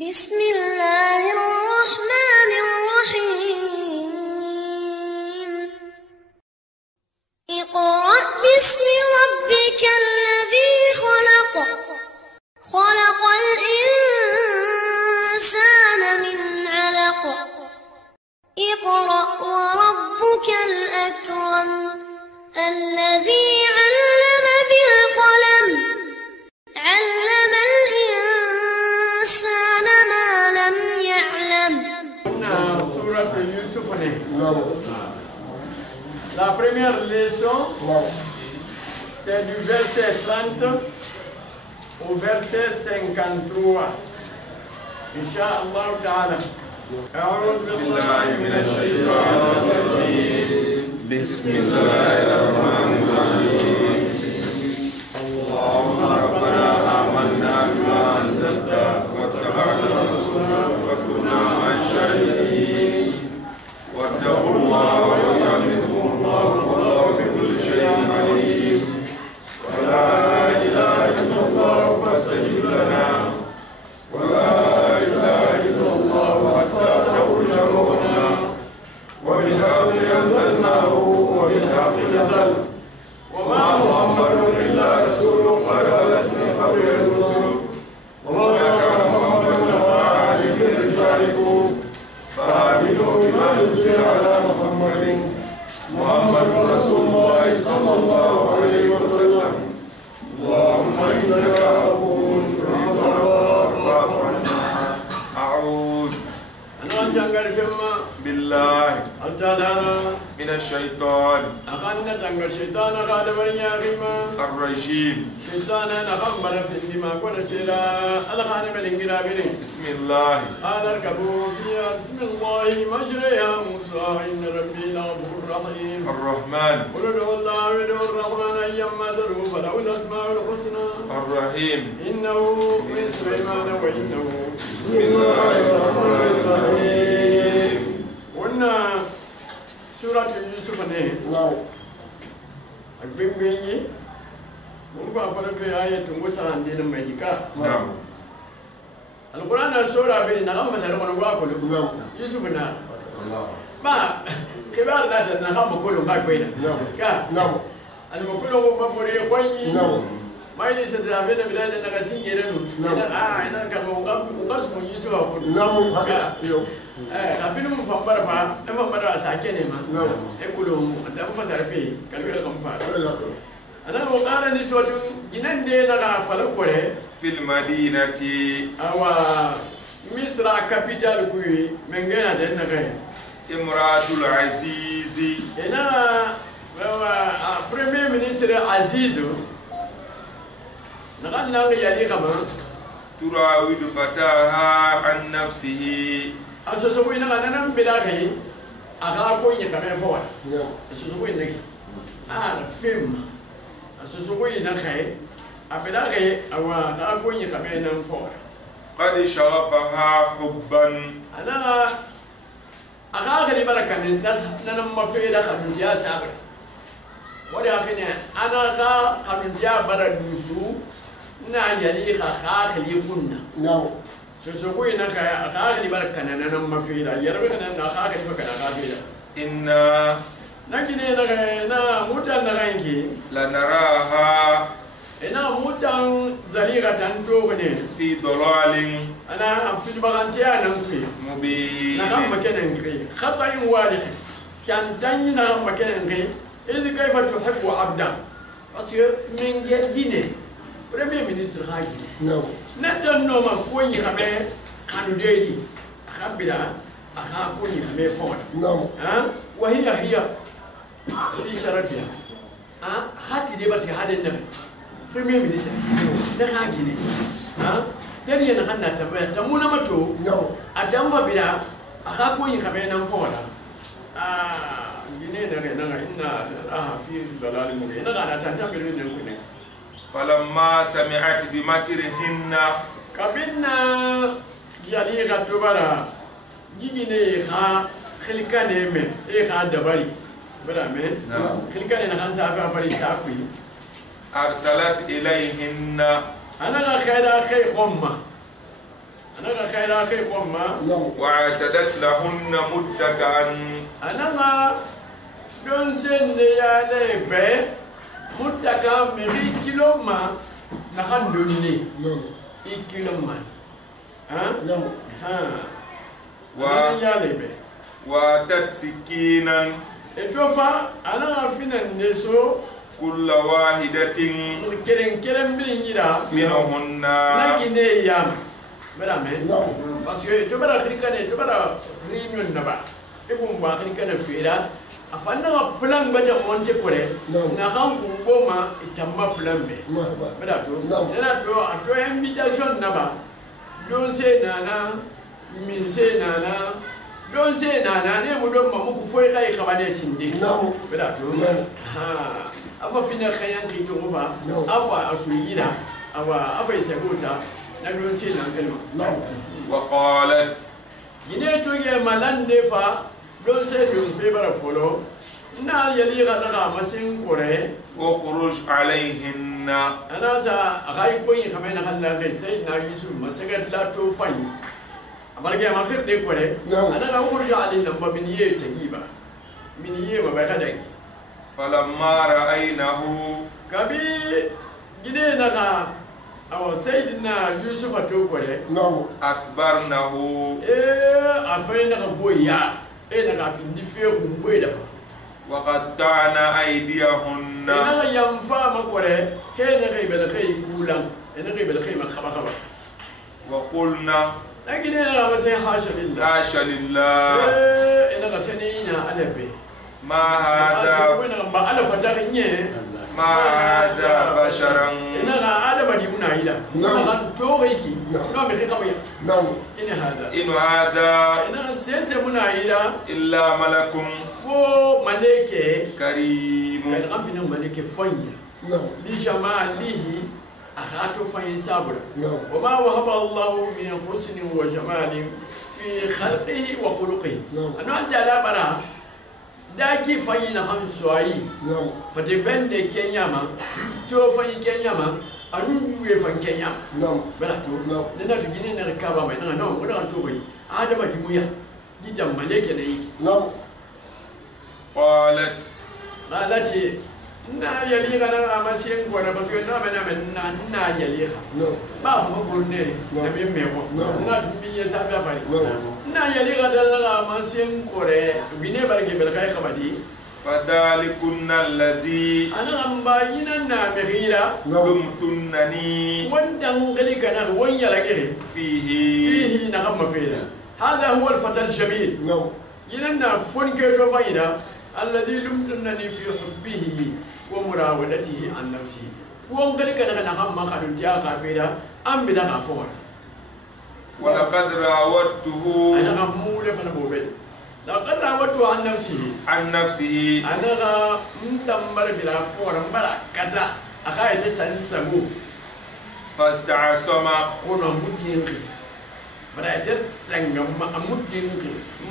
بسم الله الرحمن الرحيم اقرأ باسم ربك الذي خلق خلق الإنسان من علق اقرأ وربك الأكرم الذي علم بالقلم علم الإنسان ما لم يعلم. Sourate Yusuf. La première leçon, c'est du verset 30 au verset 53. Inch'Allah ta'ala. أعوذ بالله من الشيطان الرجيم. بسم الله الرحمن الرحيم. اللهم ربنا آمنا بما أنزلت واتبعنا الرسول وكنا مع الشاهدين واتقوا الله ويعلمكم الله والله بكل شيء عليم ولا إله إلا الله فاستجب لنا ولا إله إلا الله حتى تخرج روحنا وبالحق أنزلناه وبالحق نزل وما محمد إلا رسول قد خلت من قبله الرسل وما كان محمد أبا أحد من رجالكم فآمنوا بما نزل على محمد رسول الله صلى الله عليه وسلم اللهم إنك عفو تحب العفو أعوذ أنا جانغار فيما بالله تعالى من الشيطان أخذنا جانغار الشيطان غالبا يا غيما الرجيم شيطان نخمر في الدماء ونسيرا الخانم الانقلابين. بسم الله قال اركبوا فيها بسم الله مجريها موسى إن ربي لغفور رحيم. الرحمن قل ادعوا الله وادعوا الرحمن أيما تدعوا فله الأسماء الحسنى. الرحيم إنه من سليمان وإنه بسم الله الرحمن الرحيم. قلنا سورة يوسف أكبر mun fa fara fi ayatu musa andina mahika نعم alquran sura bi na kan fasara kono wa kolo yusuf na ba kibar da ta na kan kolo ba koina ka al makolo ba fore kwani mai ne sai da bena bilal na ga sin yere no ina ka mo ngas mo yusuf ko kafin mun fambara fa na fambara sake ne ma kolo mu ta mun fasara fi kalkala kan fa أنا وقال نسوة جنان دي لغا فلقوري في المدينة أو مصر كابيتال كوي من غير دين نغي امرأة العزيز هنا بريمير مينستر عزيز نغان نغي يلي كمان تراود فتاها عن نفسه أسوسوي نغان نم بلاغي أغاكو يكمل فور أسوسوي نغي فيلم أسوسوي نخي أبلاغي أو أقول يكمل نفور قد شغفها حبا أنا أخاك لي بركة الناس ننم في داخل من جهة سابر ولكن أنا خا من جهة بردوسو نا يلي خاك لي كنا سوسوي نخي أخاك لي بركة ننم في دا يربي أنا أخاك لي بركة أخاك لي إن نكني نا موتان نغانكي لنراها ina mutan zalira tan dogone في ضلال ana fi bagantiya nan ku مبين na kan makenan kai khata'in wadih tan tan na kan makenan kai idh kayfa tuhibbu abda parce que min gine premier ministre haji na tan no ma ko yi xamé kanu deedi xambida aka ko yi xamé fon wa hiya fi sharafiya hati de parce que hadin na premier ministre na ka gine dari yana hanna ta muna mato a tamfa bida aka ko yin kabe nan fola gine na ga nan inna fi dalal mu ina ga ta tambe ne ku ne فلما سمعت بمكرهن kabinna jali ga tubara gigine ha khilkane me ha dabari bala me khilkane na kan sa fa fari ta ku أرسلت إليهن أنا لا خير خي خمة أنا خير أخي قمة وأعتدت لهن متكئا أنا دون سن يا لبى متكئا مري كيلو ما نحن دوني كيلو ما يا لبى وأتت سكينا etofa ana afina neso كل واحدة keren bilingira منهن nakine yam bela men parce que to bara krikane to bara réunion naba e bum ba krikane fera afana plan bata monte kore na kan boma itamba plan be bela to na to invitation naba don se nana min se nana don se nana ne mu don mamu ku foi kai kabane sinde bela to ha afa fina kayan ki to fa afa asuyira afa isagosa na don se nan kalma وقالت gine to ge malande fa don se don fe bara folo na yali ga daga masin kore اخرج عليهن ana sa gai ko yin kamar na Allah kai sai na yusuf masagat la to fai abarge ma khir de kore ana la ukhruj alin nan ba biniye tagiba biniye ma ba kada فلما رأينه kabi gine na ka aw sayyidina yusuf to kore أكبرنه afai na ka boya na ka fin di fe ku boy da fa وقطعن أيديهن ina yamfa makore he na kai bel kai kulan ina kai bel kai ma khaba khaba وقلنا lakin ina ba sai hasha lillah حاشا لله ina ka sani ina alabe ما هذا ba ala fata nye ما هذا بشرا ina ka adaba di muna ila ina kan to ki no me kama ya ina hada إن هذا ina sese muna ila إلا ملك fo maleke كريم kan kan finin maleke fanya li jamalihi akhato fanya sabura وما وهب الله من حسن وجمال في خلقه وخلقه أنا أنت على برا داكي فاينا هم سواي فتبين كينيا ما تو فاي كينيا ما أنو يوي فاي كينيا بلا تو لنا تجيني نركابا ما نحن نو ولا توي هذا ما دمويا جدا ملك ناي قالت قالت na yali kana amasin ko na parce na mena na yali ka ba fa ko ne na me me ko na tumbi ya sa fa na yali ka dalla amasin ko re bine barke bel kai khabadi فذلكن الذي ana amba ina na me gira لمتنني wandan gali kana wan yala ke fihi na khamma fina hada huwa al-fata al-shabil ina na fon ke jo faida alladhi lumtunani fi hubbihi ومراودته عن نفسه وانقل كان نعم ما قد جاء كافرا ام بلا غفور ولقد راودته انا غمول فنبوبل لقد راودته عن نفسه انا مدمر بلا فور بلا كتا اخاي تسنسمو فاستعصم كنا متينك براتر تنغم متينك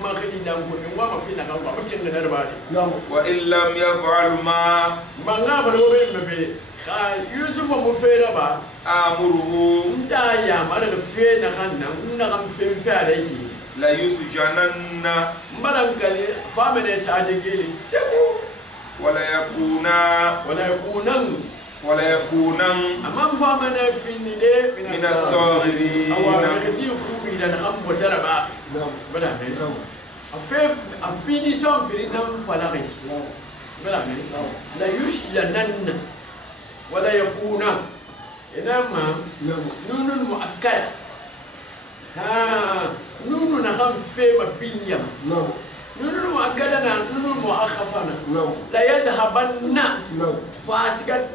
ما خدي دانكو وما فينا كان متينك نربادي وان لم يفعل ما banga fa do be be ka yusuf mo fera ba امره nda ya mara da fe na kan nan na kan fe fe da yake لا يسجنن mbaran kale fa me ne sa de gele tebu ولا يكونن amma fa me ne finni de من الصاغرين awa ne di ku bi da kan bo taraba bada me a fini son firi nan falari بلا لا يشلنن ولا يكون إنما نون مؤكد ها نون نخم في مبينيا نون مؤكد نون مؤخفنا لا يذهبن فاسكت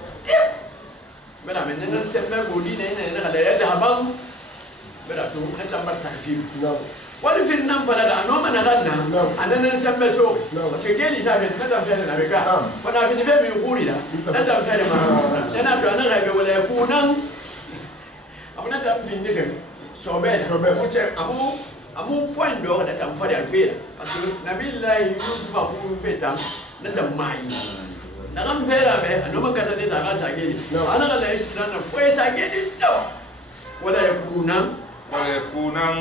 بلا من نسمى بودينا هنا لا يذهبن بلا تو أنت مرتكب wani fil nan fala da no mana ganna anan nan san beso parce que geli sa fait nata faire na beka wana fi ni fe mi kuri da nata faire ma nana to anan ga be wala kunan amuna ta fi ni ke sobe mo che amu point do da tam fara be parce que nabillahi yusuf ku feta nata mai na kan fera be no man kata ne da ga sa geli anan ga da shi nan foi sa geli to wala kunan وليكونن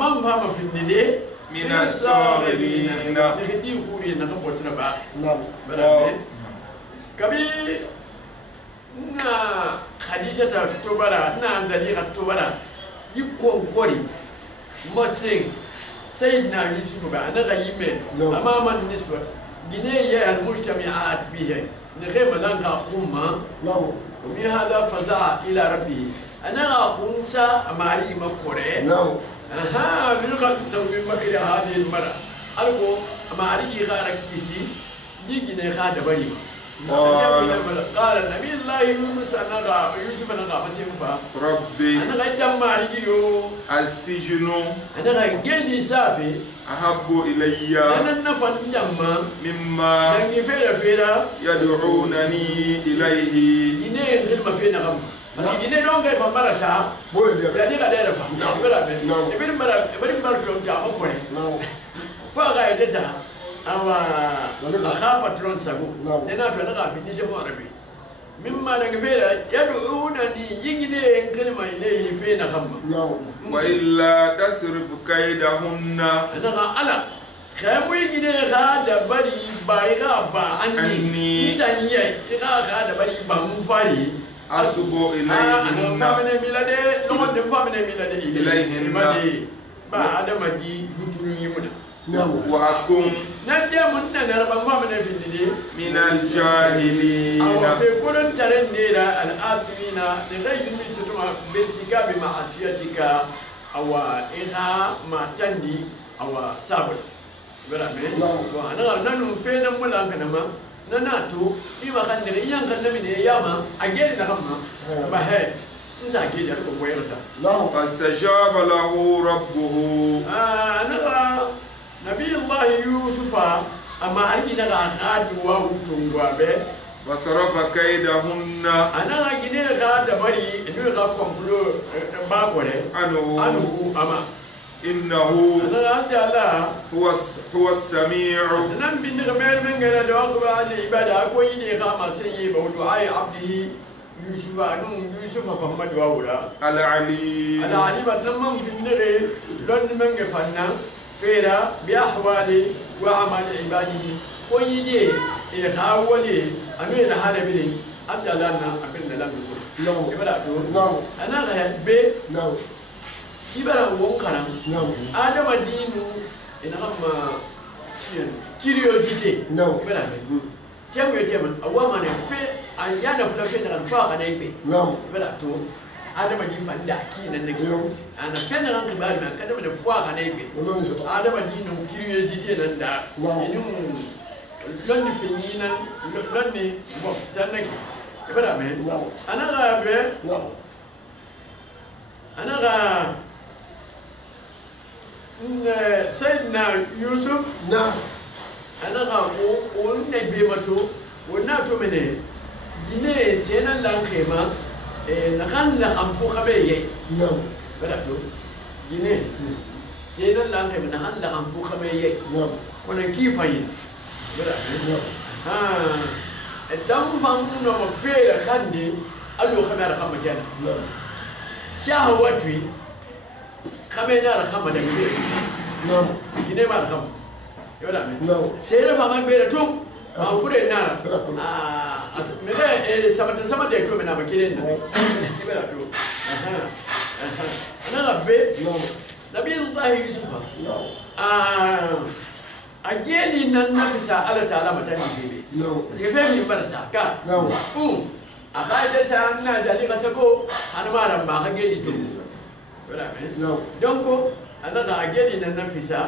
من فهم في النداء من الصاغرين. نخدي كوري نخبط ربا. نعم. برامي. كبي نا خديجة تبارا نا زليخة تبارا يكون كوري مسين سيدنا يوسف بأنا غيمة أمام النسوة جنيه المجتمعات به نخيم لنك خمة ومن هذا فزع إلى ربه أنا أقول سا أماري مكورة بيقول سوي مكر هذه المرة ألقو أماري غارك كيسي يجيني خاد بريم قال النبي الله يونس أنا يوسف أنا مسيفا ربي أنا غير ماريو السجن أنا غير سافي أحب إلي أنا نفن جمّا مما يدعونني إليه. جنيه الخدمة فينا غم بس جنيه دون كيف مرسا يعني قد يرفع يبين مرة توم جامو كوني فاقا يدسا أو أخاف بطرون سبو لأن أنا في نجمو عربي مما نغفر يدعونني يجني الكلمة إليه فينا غم وإلا تصرف كيدهن أنا ألا خامو يجني هذا بري بايغا با أني تانية هذا بري بامفاري أسبو إليهن أنا فامن ميلادي لون دم فامن ميلادي إليهن با هذا مدي بطروني منا وأكون نجا منا نربا فامن في الدنيا من الجاهلين. أو في كل ترن نيرا الآثمين لغير من ستما بارتكاب معصيتك أو إها ما تندي أو صبر. برامي. وأنا نانو فينا ملا كنما ناناتو إما كان نريان كنا من أياما أجل نهما بهاي نساكي جالكو ويرسا. فاستجاب له ربه. أنا نبي الله يوسف أما أرجع نغاد وأوتوغابه. وصرف كيدهن. أنا أجيني غاد بري إنه غاد كمبلو باكورة. أنو أما. إنه أنا هو السميع. أنا في النغمير من غير الواقع عن العبادة أكوي دي خام سيء ودعاء عبده يوسف أنو يوسف فهم دعوة. العليم. العليم أتمم في النغير لون من غفنا فيرا بأحوال وأعمال عباده كوي دي إخاولي أنو ينحل بني أبدا لنا أبدا لنا. أنا غير بي. Ibara wonkaram adama dinu ina kama curiosité ibara be temo awama ne fe ayana fula fe na fa kana ibe ibara to adama di fanda ki nan nake ana fe na ran kibari na kada da fa kana ibe adama dinu curiosité nan da inu lonni fe yina lonni mo tanaki ibara be ana ga be ana ga سيدنا يوسف نعم أنا قامو ونبي ماتو وناتو منه جنيه سينا لانخيما نخان لخمفو خبيه نعم بدأتو جنيه سينا لانخيما نخان لخمفو خبيه نعم كنا كيف هين بدأتو الدم فامونا مفير خاندي ألو خمير خم جانا نعم شهوتي خمينا رخم دقيقة نعم جنيه ما رخم يولا نعم سيرة فمان بيرتوم ما فري نار مغا سمت يتوم من أماكننا يبلا تو أنا ربي نبي الله يوسف أجيني ننفسا على تعالى متنبي يفهم يبرسا كا أخاي تسا نازلي غسقو أنا ما رمى أجيني توم donc ana ageli na nafisa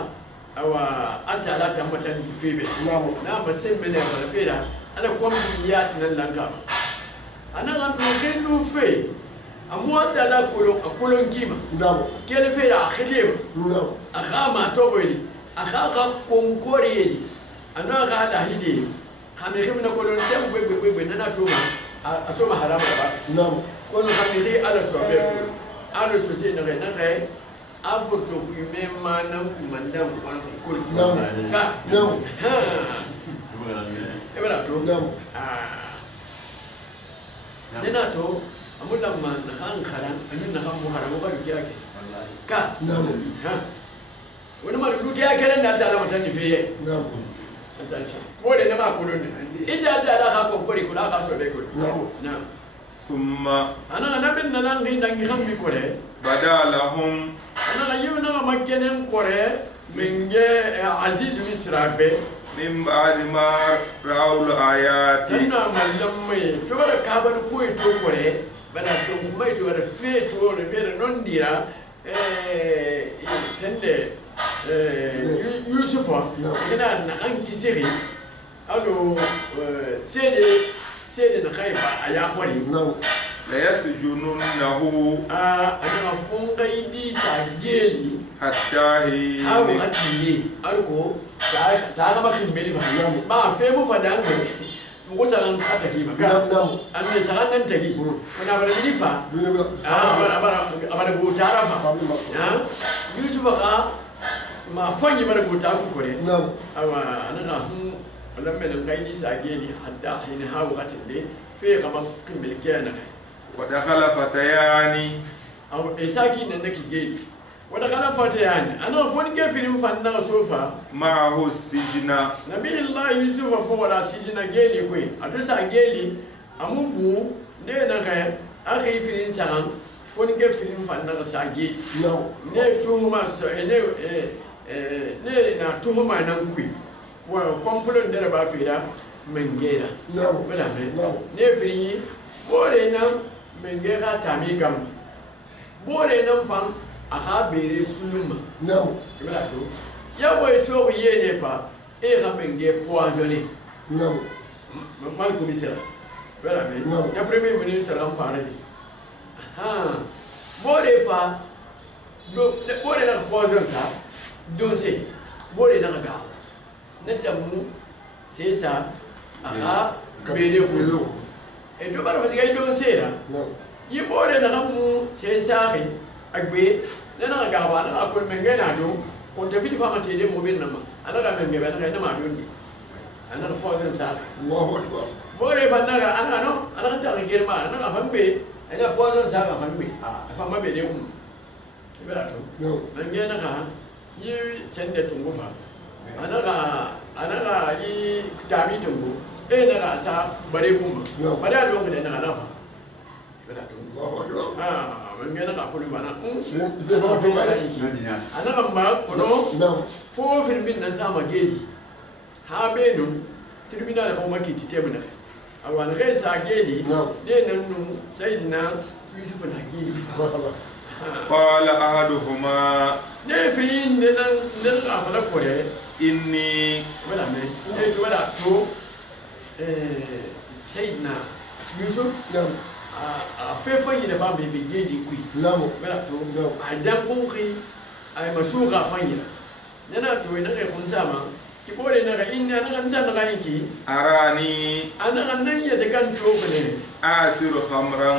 awa anta la tamatan fibe na basen mene wala fera ana kombiyat nan lanka ana lambe kenu fe amwa ta la kolon kima ndabo kele fera khilim no akhama togoli akhaka konkori ana ga da hidi khame khimna kolon tem bebe nana tuma asoma harama ba no kono khame ala sobe ala sosai na kai afurto ku memma nan mandan wani kul ka no ebara to no nena to amulan man na kan kharan amin na kan muhara ko ka yake ka نعم wani ma duke ya karen da ta lamatan ni fiye نعم ko da na ma kulun inda da ala ka kokori kula ka so be kul نعم na ثم ana na bin nan din dan gi hammi kore بدا لهم ana la yuna ma kenen kore min ge aziz misra be من بعد ما رأوا الآيات tanna mallam mai to da ka bar ko to kore bana to kuma to da fe to da fe da non dira sende yusufa yana na an kisiri alo sede na khaifa aya khwari نعم ليسجننه ana fungai di sa geli حتى hawo حين hatinde alko ta ga bakin beli fa ba fe mu fadan ne mu ko sanan kata ki نعم baka نعم an ne sanan nan tagi kuna bara ni fa بلا abara go tarafa ya yusufa ka ma fanyi bara go ta ku kore نعم awa anana lam men ngai ni sa geli hadda hin hawo hatinde fe ga bakin beli kana ودخل فتيان aw isaki nan nake geli wada kana fata yani ana fon ke filim fanna sofa معه السجن nabi allah yusuf fo wala sisina geli ko ato sa geli amubu ne na ka akhi filim sanan fon ke filim fanna sa geli نعم ne tuhuma so ne na tuhuma nan ku ko complot da ba fira mengera نعم wala me نعم ne firi bore nan mengera tami gam bore nan fam aka bere suluma نعم wala to ya boy so ye ne fa e ga menge poisonné نعم mal commissaire wala me Non. ya premier ministre am fara ni ha bore fa do bore na poison sa do se bore na ga na tamu c'est ça aka bere ko e to bara fasiga do se ra نعم yi bore na gamu sai sare agbe na ga wa na akol menge na do on te fidi fama tede mo bin na ma ana ga menge ba na ma do ni ana ko poison sa الله أكبر bore fa na ga ana no ana ta ga girma ana ga fambe ana poison sa ga fambe fa ma be de um ibara to نعم menge na ga yi tende tungu fa ana ga yi dami tungu na ga sa bare kuma No. bare do ngade na ga fa ibara to الله أكبر menge na ga kuli bana إذا ما في معنى ana kan ba kono نعم fo filmin nan sama geli ha benu tribunal ko maki titemu na awan kai sa geli نعم ne nan nu sayyidina yusuf na geli مرحبا قال أحدهما ne filin ne nan afala kore إني wala me ne to wala to sayyidina yusuf نعم a fefa yi da ba mai geli kui نعم wala to نعم a dan bunki ay masuga fanyina nana to ina kai kun sama ki bore na ga inna na kan tan ga yiki أراني ana kan nan ya ta kan to ne آسر خمرا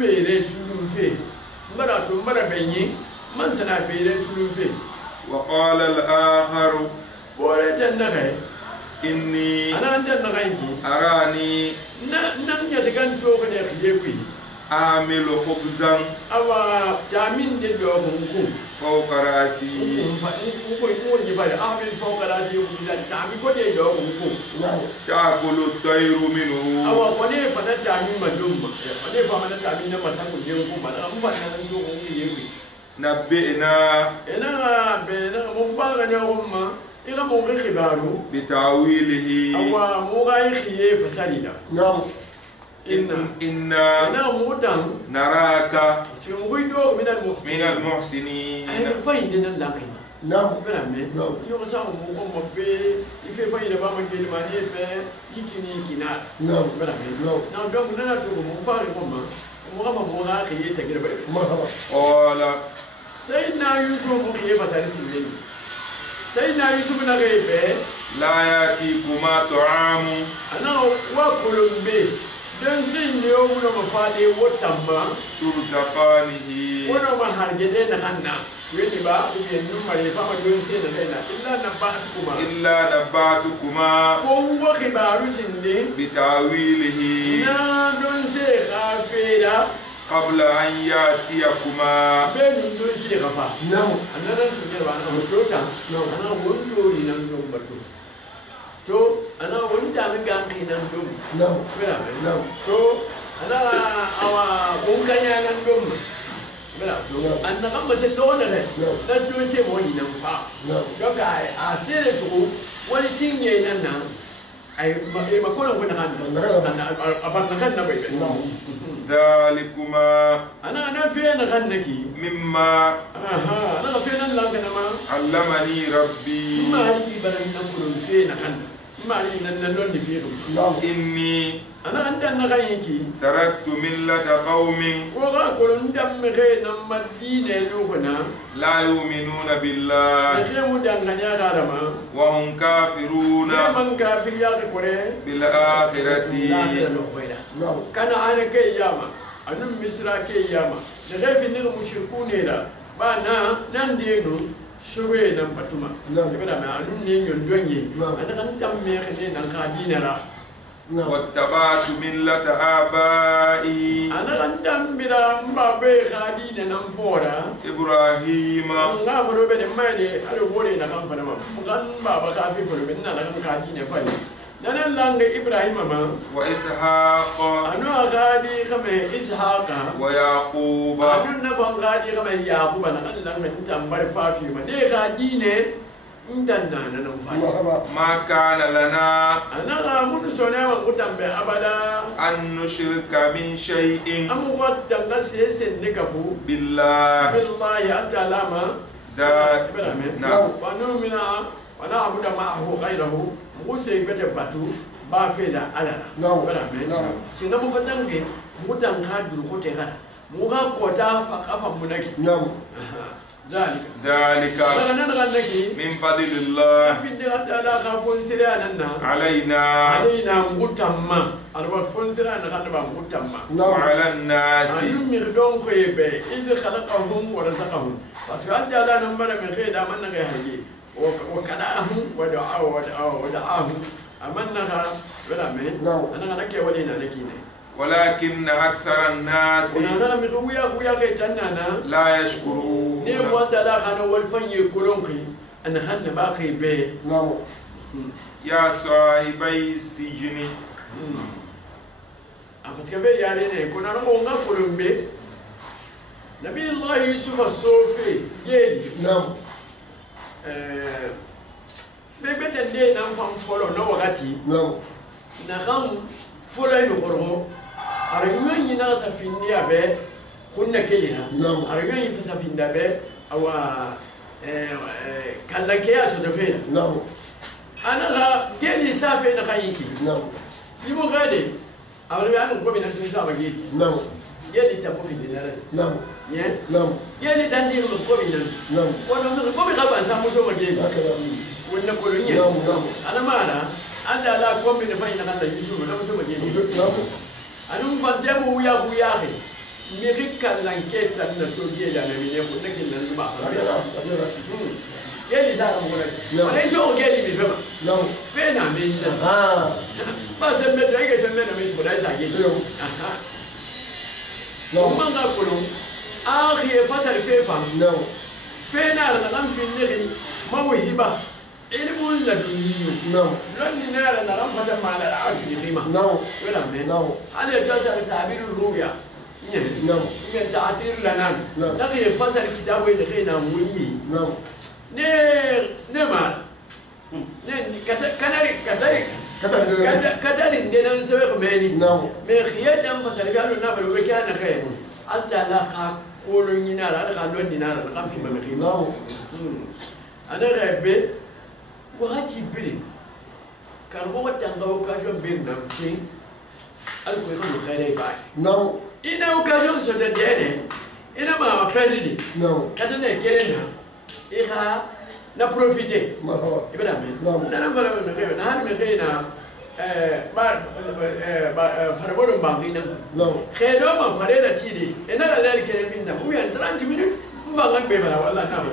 mere sulun fe mara to mara benyi man sana mere sulun fe وقال الآخر bore tan na ga إني ana kan tan na ga yiki أراني nan ya ta kan to ne khiye kui أعمل خبزا awa jamin de do hunku فوق رأسي fa ko ko ni ba ah min fo kala si ku da jami ko de do hunku نعم تأكل الطير منه awa ko ne fa na jami madum fa ne fa na jami na masan ku je ku ba na mu fa na to hunku ye kui نبئنا ina be na mu fa ga ne umma ila mu ga khibaru بتأويله awa mu ga khiye fa salida إنا نعم ina mu dan نراك si mu do min al من muhsinin المحسنين ay fa inde nan da kai نعم bera me No. yo sa mu ko mo be ife fa inde ba ma geli ma ne be yikini kina نعم bera me No. na donc na to mu fa ko ma mu ga mu ga khiye ta gida ba مرحبا قال sai na yusuf mu khiye fa sai sin ne sai na yusuf na ga be لا يأتيكما طعام ana wa kulumbe dan sin ne o mu ma fa de wotamma ترزقانه wona ma hargede na hanna weni ba ubi nu mare fa ma don sai na na illa na ba kuma إلا نبأتكما fon wo khibaru sinde بتأويله na don sai khafira قبل أن يأتيكما بين دون شيء غفا نعم أنا نسمع أنا وتوتا أنا وندو ينام بتو تو أنا وندا ميجان كينام دوم نعم بلا نعم تو أنا أوا بونكانيا نام دوم بلا تو أنا كم بس لونه لا دون شيء مو ينام فا donc a sere su wani sinye nan nan ai ma kolon ko nan abar nan na bai ذلكما ana fi na kan naki مما ana fi nan lan kana ma علمني ربي ma hali baran nan kolon fi na kan ma hali nan lon ni fi إني ana anda na kan yiki تركت ملة قوم ko ga kolon dam me kai nan madina lokuna لا يؤمنون بالله ke mu dan kan ya ga ma وهم كافرون man kafir ya ko re بالآخرة نعم kana ana kai yama anun misra kai yama da gaifin ne mushriku ne da ba na nan da yano shirwe nan batuma ibada mai anun ne yon donye ana kan tamme ne nan ka dinara واتبعت ملة آبائي ana kan tambira mbabe ka dinan fora إبراهيم na faro be ne mai ne ado bore da kan fara ma kan baba ka fi faro be na kan ka dinan fara nan langa ibrahim ma وإسحاق anu agadi kame ishaqa ويعقوب anun na fangadi kama yakuba na Allah na tambar fafi ma ne ka dine intanna na nan fa ما كان لنا ana ga mun so ne ma gudan be abada أن نشرك من شيء amu wadda ga sesen ne kafu بالله billahi anta lama دا ibrahim نعم fa numina wa na'budu ma'ahu ghayrahu mu sai bata batu ba fe da alala ibrahim sina mu fadange mutan ka dur ko te gara mu ga kota fa kafa munaki نعم ذلك من فضل الله علينا وعلى الناس وكلاهم ودعاهم أمنها بلا مين أنا نكى ولينا نكينه ولكن أكثر الناس لا يشكرون نيم وانتلا خانا والفني كلونكي أنا خانا باقي بي يا صاحبي السجن أفتك بي يعني كنا نقول نفرم بي نبي الله يوسف الصوفي يلي في بيت الدين نفهم فولو نوغاتي نخم فولو ينقرغو أرجوين يناس في النيابة كنا كلنا أرجوين في النيابة أو كلا كيا سدفين أنا لا جالي سافين خايسي يبغى غادي أولي أنا قوي نحن نسافر جيل جالي تبغى في الدنيا جالي تنزل من قوي نحن وأنا من قوي غابة ساموسو مجيل ونقول أنا ما أنا لا قوي نفاي نحن يسوع ناموسو مجيل anu fantemu ya kuyake mirika lanketa na soje ya na mine ko take nan ba yeli za mu gura wala so geli mi fema fe na min da ba se me tege se me na mi so da sa ge no man ga kulo akhi fasal fe fa fe na da nan fin ne mawhiba ilmun ladunni لن نرى أن رفض مع العرش القيمة ولا من هل يجوز تعبير الرؤيا من تعطير لنا نقي فصل الكتاب اللي خينا وني نمر كتر إننا نسوي ماني مخيات أنفصل في هذا النفر وكان خير أنت لا خاكول نينار أنا خالون نينار أنا خام في ممكين أنا غيبي وهاتي بري كان هو تنقو كاجون بين نمشي ألقوا يقولوا خيري باي إنا وكاجون ستديني إنا ما أبردي كاتنا كيرنا إخا نبروفيتي إبدا من نحن فلا من مخينا نحن مخينا فربون بانكينا خيرو ما فريرة تيدي إنا لا ذلك كيرين نم ويان 30 minutes مفانغان بيفلا والله نعم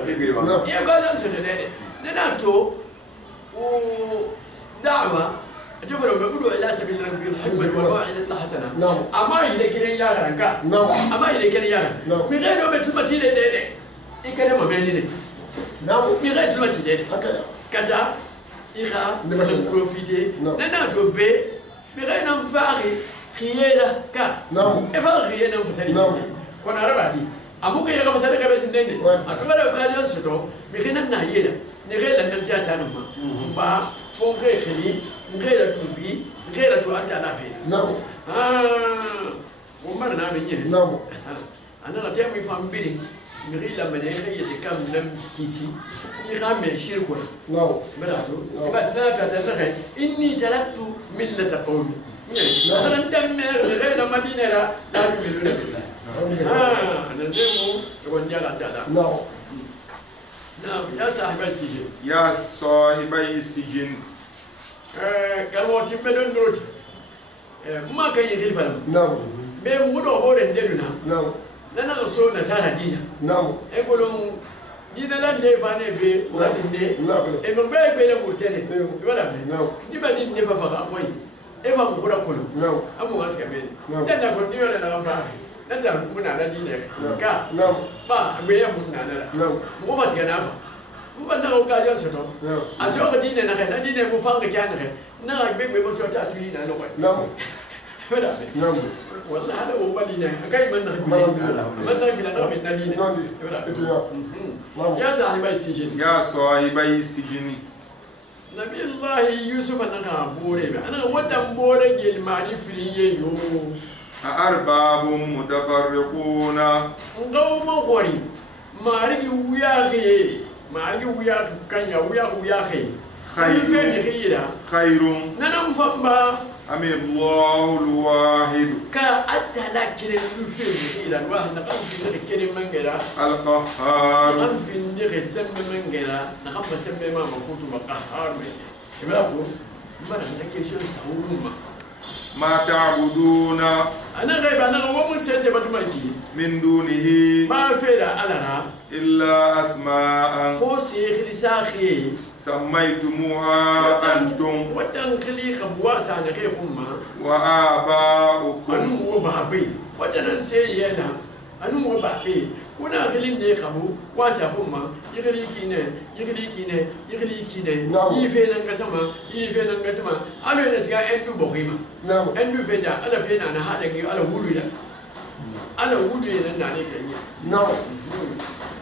إيه كاجون ستديني نحن تو ودعوة أتفرج بقولوا إلى سبيل ربك الحكمة والموعظة الحسنة. نعم. أما إذا كان يارا كا. نعم. أما إذا كان يارا. نعم. مغير يوم تلمتي ده. إكلم ما بيني. نعم. مغير تلمتي ده. هكذا. كذا. إخا. نبروفيتي. نحن توبي. مغير نمفاري. خيرة كا. نعم. إفا خيرة نمفسري. نعم. كنا ربادي. أمو كي يغفر سرك بس نندي. أتوقع لو كان ينسطو. مغير نهيرة. نغير لندم تياسانما. با. فون غير خلي. غير توبي. غير تو أنت على فين. نعم. ومرنا منيه. نعم. أنا رتيم يفهم بيني. مغير لما نخيل يتكلم لم كيسي. يخام شيركون. نعم. براتو. بعد ذلك تنتهي. إني تركت ملة قومي. أنا ندم غير مدينة لا يؤمنون بالله. أنا ندمو يقول جل جلاله. نعم. نعم يا صاحب السجن. يا صاحبي السجن. كلمة تبدون دروت. ما كان يغير فلم. نعم. بمودو بورن ديننا. نعم. لنا رسول نسارة دينا. نعم. يقولون دينا لا نفاني ب واتندي. نعم. إما بيع بينا مرتين. ولا بيع. نعم. نبى دين نفافا أموي. إفا مخورا كله. نعم. أبو غاس كبير. نعم. لنا كنا نيولا نفافا. لنا منا لا دينك. كا. نعم. با بيا منا لا. نعم. مغفاس كنافا. مبنا أوكازيون سوتو. نعم. أشوف دينا نخنا دينا مفانك كأنك. نعم بيع بيع مسوتا تولينا نوعي. نعم. ولا بيع. نعم. والله هذا هو مالينا كاي من نقول من نقول أنا من نادينا نعم. يا صاحب السجن يا صاحبي السجن. نبي الله يوسف أنا بوري أنا ودم بوري جل ماني فريه يو أأرباب متفرقون. قوم غوري ماري وياخي ماري وياخ كان يا وياخي خير. ننام فما أم الله الواحد كأتلا كريم يفيد إلى الواحد نقام في الكريم من جرا القهار. نقام في النير السم من جرا نقام بسم ما مفوت مقهار من إبراهيم ما نحكي شو نسوي ما تعبدون أنا غيب أنا هو مسيس بتماجي من دونه ما فيلا على إلا أسماء فوسي خليساخي سميتموها أنتم وتن خلي خبواسا نكيفهم وآباؤكم. أنو وبابي وتن سيئنا أنو وبابي ونا خلين دي خبو واسا هما يغلي كينه يفين نغسما أنا نسيا أندو بخيما نعم. أندو فيدا أنا فينا أنا هذا أنا ولولا أنا ولولا نعني تاني. نعم.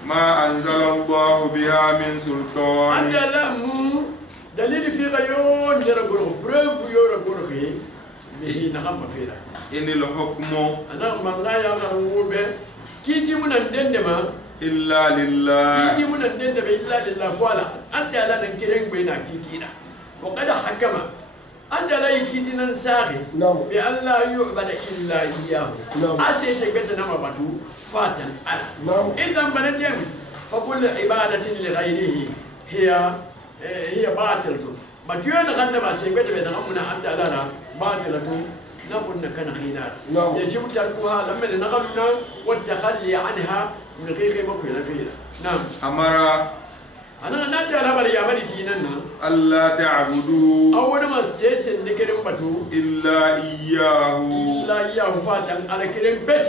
ما أنزل الله بها من سلطان. أنزل دليل في غيون يرجعون بروف يرجعون فيه به نعم فيلا. إن الحكم أنا من لا يعلم كيتي من الدندما إلا لله. كيتي من الدندما إلا لله فوالا أنت لا نكرين بين كيتينا وقد حكم أنت لا يكيتي ننساغي بأن لا يعبد إلا إياه. أسيس بيتنا ما بتو فاتن أنا. إذا بنتم فكل عبادة لغيره هي باطلة. بتوين غنى بس يبيت بيتنا أنت لا باطلة. نقول كان خيار. يجب تركها لما نغلنا والتخلي عنها من غير مكونا فيها. نعم. أمر أنا نأتي على بريا بريتينا. ألا تعبدوا. أول ما سيس نكرم بتو. إلا إياه. فاتن على كرم بيت.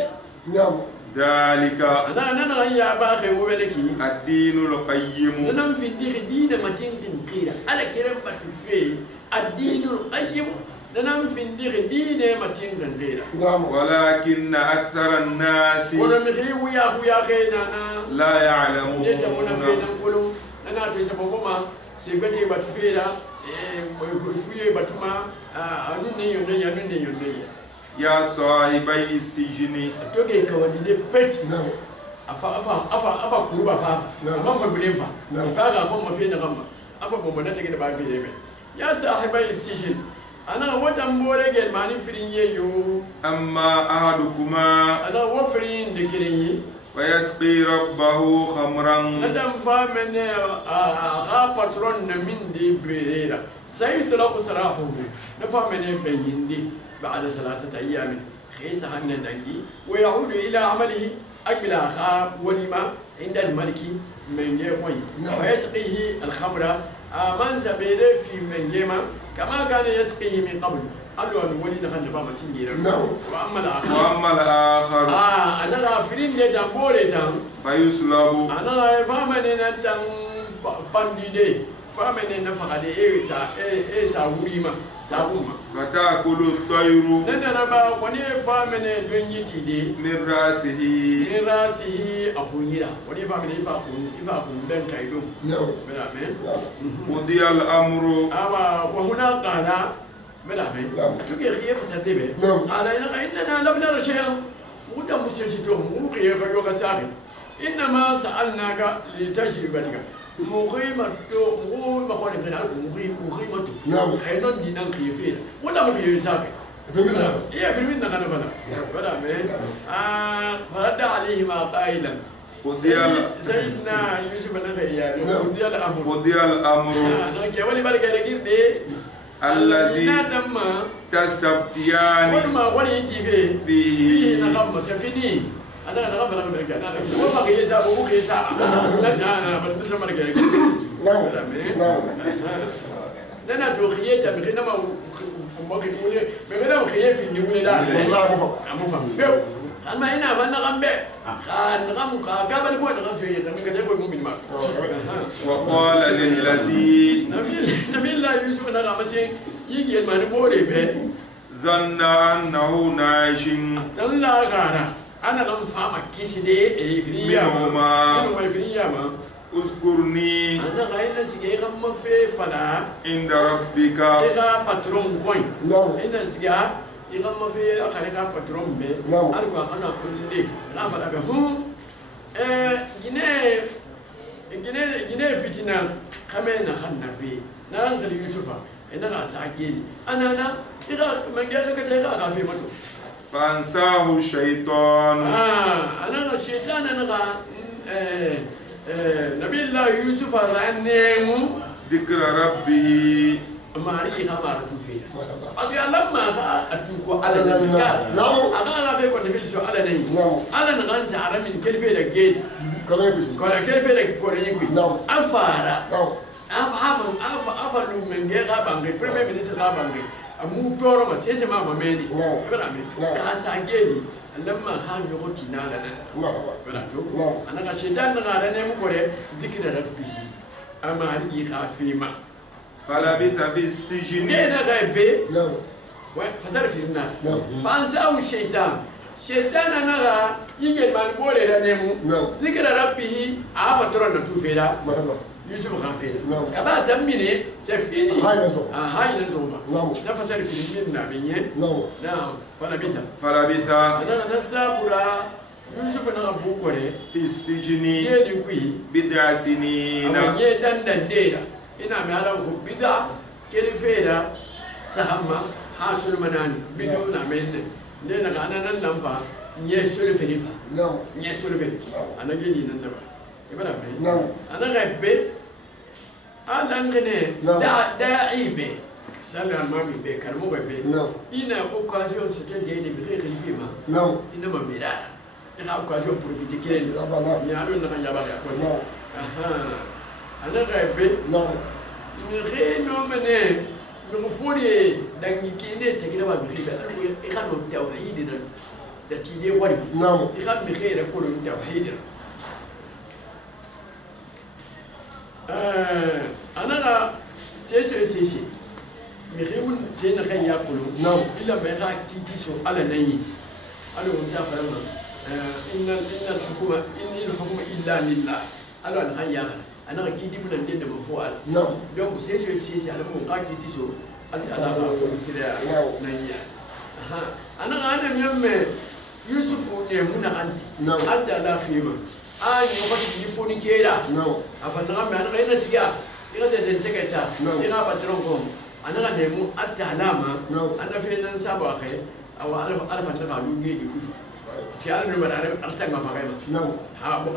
نعم. ذلك أنا يا باخي وبلكي. الدين القيم. أنا في الدين ما تنقل كيرا على كرم بتو في الدين القيم. نعم في الدين ما تنقل كيرا. نعم. ولكن أكثر الناس ويا خينا لا يعلمون. نتمنى فينا نقولوا أنا تسببما سيبتي بتفيدا ويفوي بتما أنني يوني يا صاحبي السجن. توجي كوالدي بيت. نعم. أفا كروبا فا. أمام فبلين فا. نعم. فاعل فما فينا غما. أفا بمناتك اللي بعد فينا. يا صاحبي السجن. أنا وتم بورجل ماني فريني يو. أما أحدكما. أنا وفرين ذكري. ويسقي ربه خمرا. ندم فمن باترون من دي بريرا سيطلق سراحه نفهم بيندي بعد 3 أيام خيس عن الدنجي ويعود إلى عمله أقبل ولما عند الملك من يوي فيسقيه الخمر من سبيله في من جيما كما كان يسقيه من قبل قالوا أن ولي نخل نبا مسنجيرا وأما الآخر أنا غافرين دي تنبولي تن فيسلب أنا فامنين تن باندي فامنين فقد إيسا وريما فتأكل الطير ننربا وني فامنين دونيتي دي من رأسه أخويرا وني فامنين إفاقون بين كايدو قضي الأمر وهنا قال ملامين تكي خيف ساتبه قال إننا لم نرى شيئا ودا مسيشتهم وكيف يوغا ساقي إنما سألناك لتجربتك مقيمة مقولة من عالك مقيمة خيرون دينان خيفين ودا مكيف ساقي إيه في المدينة كان ملامين فرد عليهما قائلا سيدنا يوسف النبي قضي الأمر ولي بالك الذي تستفتيان فيه أنا غفل لك أنا وما كيسا أبو كيسا أنا بتسمع لك أنا توخيته بخنا ما ممكن بخنا مخيف في النمو لا مفهم فيو أما هنا فأنا غمبة خان غم كابل كون غم في غم كذا كون مؤمن ما وقال للذي نبي الله يوسف أنا غمسين يجي المن بوري به ظن أنه ناجٍ تلا غارا أنا غم فاهم كيسدي إفريا ما إفريا ما اذكرني أنا غاين سجى غم في فلا عند ربك إذا باترون كوين إن سجى يغم في أخرك باترون به ألقى أنا كل لا فلا بهم جنيه فتنة كمان خلنا به نانغل يوسف إن أنا سأجيل أنا إذا من جاك كتير أغافي متو فأنساه الشيطان أنا الشيطان أنا نبي الله يوسف رأنيمو ذكر ربه ماري خبر توفينا أصل لما أتوكو على النبي أنا في كنت في السؤال على النبي أنا نغنس على من كيف لقيت كيف لقيت أفارا أفر من جهة بانغ بريمير مينيستر بانغ أمو تورو ما سيسي ما ممني برامي كاساجيني لما خان يغطي نالنا براتو أنا كشيطان نغارني مكورة ذكر ربي أماري خافيما فلبث في السجن نينا غيبي فتر في النار فانساه الشيطان أنا يجي المنبول إلى نمو ذكر ربه أبطرنا توفيلا يوسف خافيلا كما تمني سفيني هاي نزوما نفسر في المدينة بيه نعم فلبث أنا نسابورا يوسف نغبو كوري في السجن يدي كوي بضع سنين أما يدن ديرا ina mai alamu bida kiri feda sahama hasul manani bidu na menne ne na kana nan nan fa nye sulu fenifa nye sulu fe ana gidi nan ba ibara mai ana ga be anan gane da ibe sallan ma mi be karmo ga be ina occasion c'était de me réveiller ma ina ma mira ina occasion profiter kele ni alo na kan yaba ko si ana ga be مخي نومني مغفوري دنيكيني تكيدا ما مخي بقى إخانو توحيدنا تتيدي وري إخان مخي ركولو توحيدنا أنا لا سيسي مخي من سينا خي يأكلو إلا ما يخا كيتيسو على نيي ألو نتا فرما إن الحكم إلا لله ألو أنا خي يأكل أنا كيدي من عندنا مفعول donc c'est على مو قاعد تيسو على فلسطين نيا أنا ميم يوسف نيمنا أنت على فيما يوقف يفوني كيرا أفنى أنا غير نسيا إذا تنتكسا إذا بترونكم أنا نيمو أنت علامة أنا في نسابة أخي أو أنا فتنا قالوا لي كيف سيارة نمر أنا ما فاهم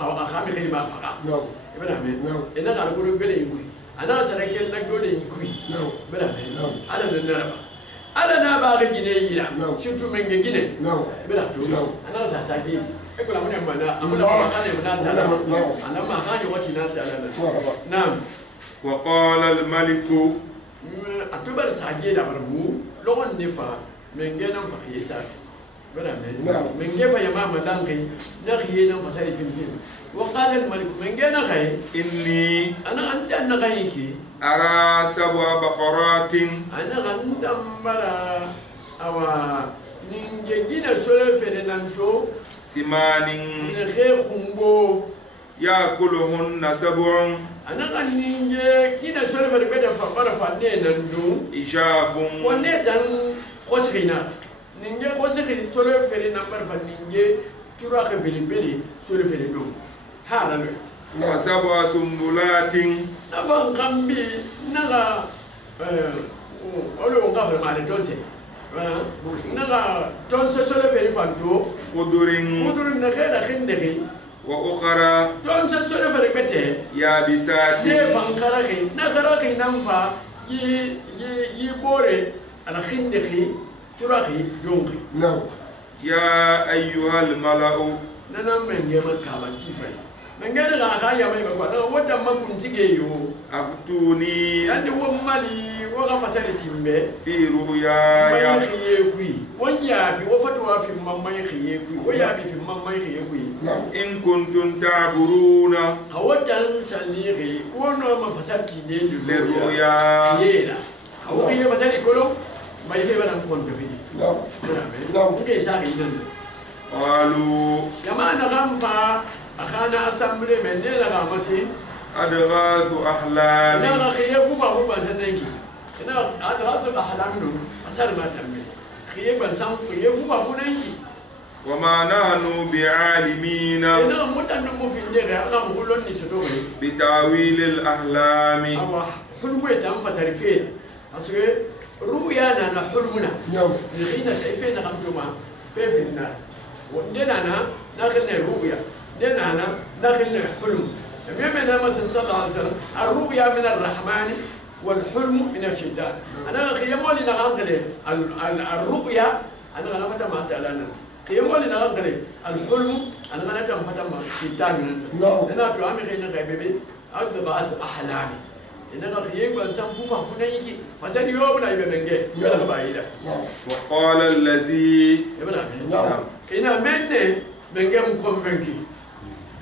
أو أخامي خلي ما فاهم Ibrahim, ina ga gurin gele yikui ana sarake na gole yikui Ibrahim ana nan naraba ana na ba ga gine yira shutu men ga gine Ibrahim ana sa sake e kula mun mana amuna ba kana mun ta ana ma ga yi wati na ta ala na'am وقال الملك أتبر ساجي لبربو لون نفا من جنا فخيسا بلا من جفا يا ماما لانكي نخينا فسالي في وقال الملك من جنا خي إني أنا غيكي أرى 7 بقرات أنا غندم برا أو نيجينا سولف فيرنانتو سمان نخي خمبو يأكلهن 7 أنا غنيجينا سولف فيربدا فبرا فنيناندو إشاف ونيتان خوسكينا نيجي خوسكي سولف فيرنامبر فنيجي تراك بيلي سولف فيرندو هذا و7 سنبلات نفان كامبي نغا أولو نغفر مع التونسي نغا تونسي سولة فيري فانتو خضر نخير خندخي وأخرى تونسي سولة فيري بتي يابسات تيفان كراخي نخراخي ننفا يبوري على خندخي تراخي دونخي نعم يا أيها الملأ نانا من يمن كابتي فاي من غير غاية ما يبقى أنا وده ما كنت جيو أفتوني يعني هو مالي وغفصل تيمبي في رؤياي ما يخيكوي ويابي وفتوى في ما يخيكوي ويابي في ما يخيكوي إن كنتم تعبرون هوتان ساليغي وانا ما فسرتي دي للرؤيا يلا هو كي فسرتي كلو ما يفي بلا كنت في نعم نعم كي ساقي قالوا لما انا غنفا أخانا أسامبلي من دي لغا مسي أدغاث أحلام أنا خيفو بابو بازنينكي أنا أدغاث الأحلام دون فسر ما تنمي خيفو بابو نينكي وما نحن بعالمين أنا مدن مفين دي أنا مقولون نسدوه بتاويل الأحلام أما حلوة تنفسر فيه أصبح رؤيانا نحلمنا نعم نخينا سيفين نغمتما في النار ودينا ناخلنا الرؤيا دينا أنا داخل حلم يمين مثلا صلى الله عليه وسلم الرؤيا من الرحمن والحلم من الشيطان أنا قيمولي نغانقلي الرؤيا أنا غنا فتما تعلنا قيمولي نغانقلي الحلم أنا غنا تم فتما الشيطان أنا توامي غينا غيبي أدغاث أحلامي إننا خيب أنسان بوفا فنيكي فسن يوم لا يبنجي لا بعيدا وقال الذي نعم إنا من جم كونفنكي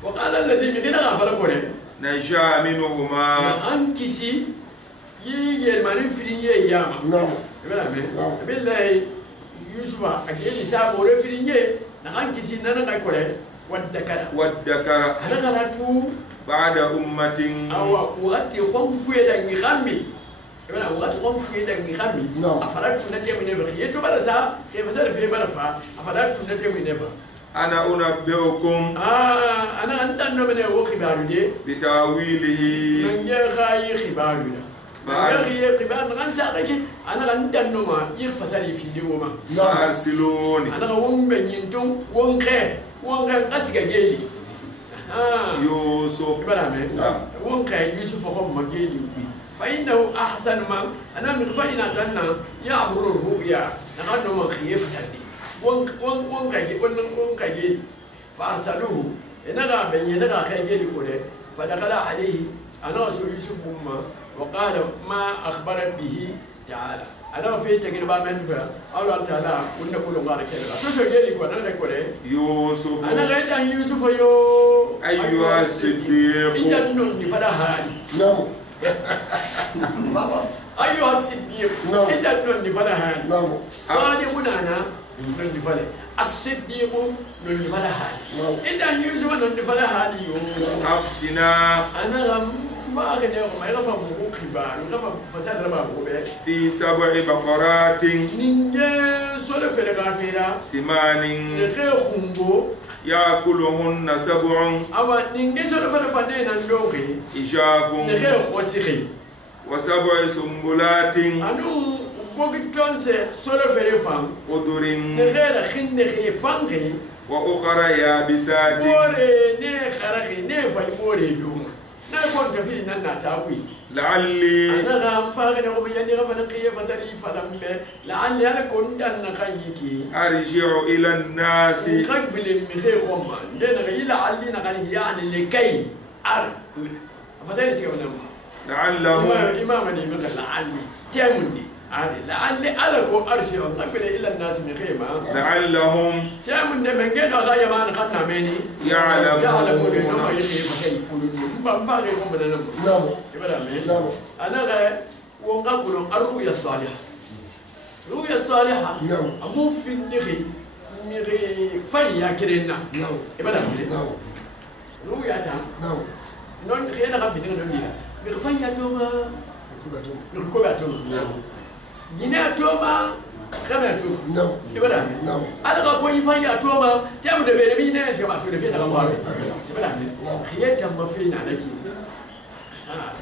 وقال الذي بدنا غفر كونه نجا منهما أنكسي يجمعين فرينية ياما نعم بالله يوسف أكيد سابورة فرينية نأنكسي نانا كونه والذكر أنا غلطو بعد أمة أو وقت يخون كويدا نغامي وقت يخون كويدا نغامي أفراد نتيم نفر يتوبر سا كيف سر في برفا أفراد نتيم نفر أنا أنبئكم أنا أنت نمني هو خبار دي بتأويله من جاي خبارنا من جاي خبار نغنسا أنا أنت نما يفسر في اليوم فأرسلوني أنا وون بنينتون وون أسيك جيلي يوسف وون يوسف هم مجيلي فإنه أحسن ما أنا من فإن أتنا يعبر الرؤيا نحن ما خيف سدي وان كاجي فارسلوه انغا بني نغا كاجي كوده فدخل عليه انا يوسف وقال ما اخبرت به تعالى انا في تجربه من فا الله تعالى كنا كل غار كده تو جيلي كوده انا كوده يوسف انا غير يوسف يو ايها الصديق اذا نون فلا هادي نعم ايها الصديق اذا نون فلا هادي نعم صادقون انا نون فلا الصديق نون فلا هادي اذا يوسف نون فلا هادي أفتنا انا ما أغني ما يغفى مغوك بار يغفى فساد ربا مغوبة في 7 بقرات نينجي سولة فلغافيرا سمان نخي خنبو يأكلهن 7 أما نينجي سولة فلغافيرا نندوكي إجاب نخي خوسيخي و7 سنبلات أنو بوكتون سولة فلغافيرا خضر نخي رخين نخي فانخي وأخرى يابسات بوري نخرخي نفاي بوري دوم نكون كفيل نتاوي لعلي أنا غام فاغني وبياني غفنا كيف فسري فلم لعلي أنا كنت أنا خيكي أرجع إلى الناس قبل مخي خمان لأن غير لعلي نغني يعني لكي أر فسري سيكون لعلهم إمامني مثل لعلي تامني لعلي على كو أرشي قبل إلى الناس من خيمة لعلهم تامن من جد غاية ما نخدنا مني يعلمون إنهم يخيم خيم كلهم بفاقكم من النم نعم نعم أنا غاية ونقول الرؤيا الصالحة الرؤيا الصالحة نعم مو في النخي نخي فيا كرينا نعم نعم رؤيا تام نعم نون خينا خفي نون نخي فيا توما نخي توما جنا توما كم توما نعم إبراهيم نعم أنا قوي فيا توما تام ده بيرمينا كما تقول فينا كمان إبراهيم خيات تام فينا نكى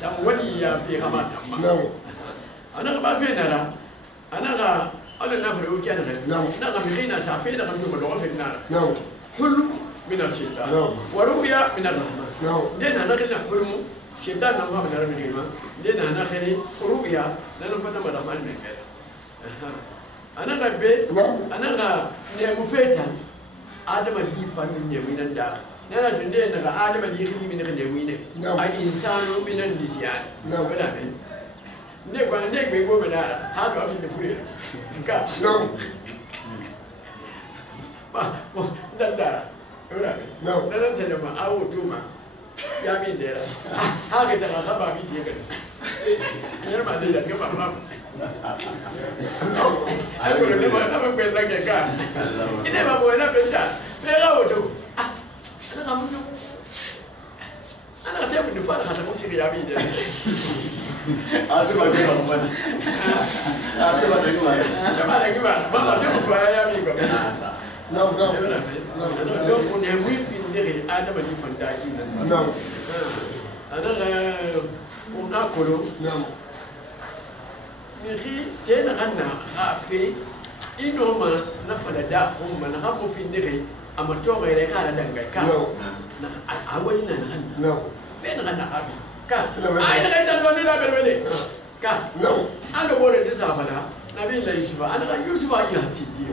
تام ولي في كمان تام نعم أنا ما فينا لا أنا أنا نفر وكان نعم أنا مخينا سافينا كم توما لو فينا نعم حلم من الشيطان نعم ورؤيا من الرحمن نعم لأن أنا قلنا حلم الشيطان نعم من الرحمن لأن أنا خلي رؤيا لأن فتنا من الرحمن من كذا أنا ربي أنا نمفيتا آدم اللي فن نمين الدار نحن تندي أن آدم اللي يخلي من النمين الإنسان من النسيان ولا من نقول نك بيقول من هذا هذا في الفريق كا ما دندارا ولا من نحن سلما أو توما يا مين ديرا هذا كذا خبر بيتي كذا يا ما زيد كذا ما aku ni mana pun lagi kan? Ini apa boleh nak benda? Mereka tu, anak kamu tu, anak saya pun dufan kata kamu ciri abi dia. Ada macam mana? Ada macam mana? Macam lagi mana? Masa saya pun kaya abi kau. نعم نعم أنا دوم punya mufin diri ada bagi fondasi nanti. نعم أنا orang kuru. نعم مخي سين غنا خافي إنه ما نفعل داهم ما نهم في النغي أما توغ إلى كان دعك كا أولنا نغنا فين غنا خافي كا أين غير تلوني لا بالبلي كا أنا بقول تسافنا نبي الله يوسف أنا غير يوسف أيه سيدي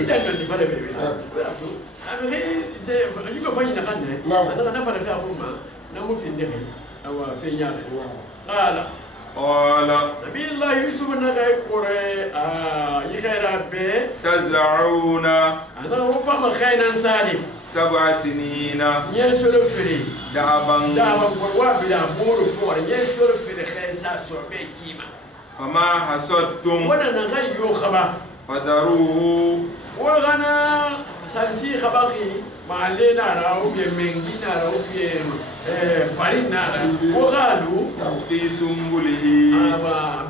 إذا نبي فلا بالبلي براتو أنا غير زي يوسف فين نغنا أنا نفعل فيها هم نمو في النغي أو في يانا قال نبي الله يوسف نغاي كوري يخير به تزرعون أنا رفما خينا سالي 7 سنين يسول فري دابا قروا بلا مور فور يسول فري خيسا سوبي كيما فما حصدتم وانا نغاي يوخبا فذروه وغنا سانسي خباقي معلنا راو بيمنجينا راو فارينا وغالو في سنبله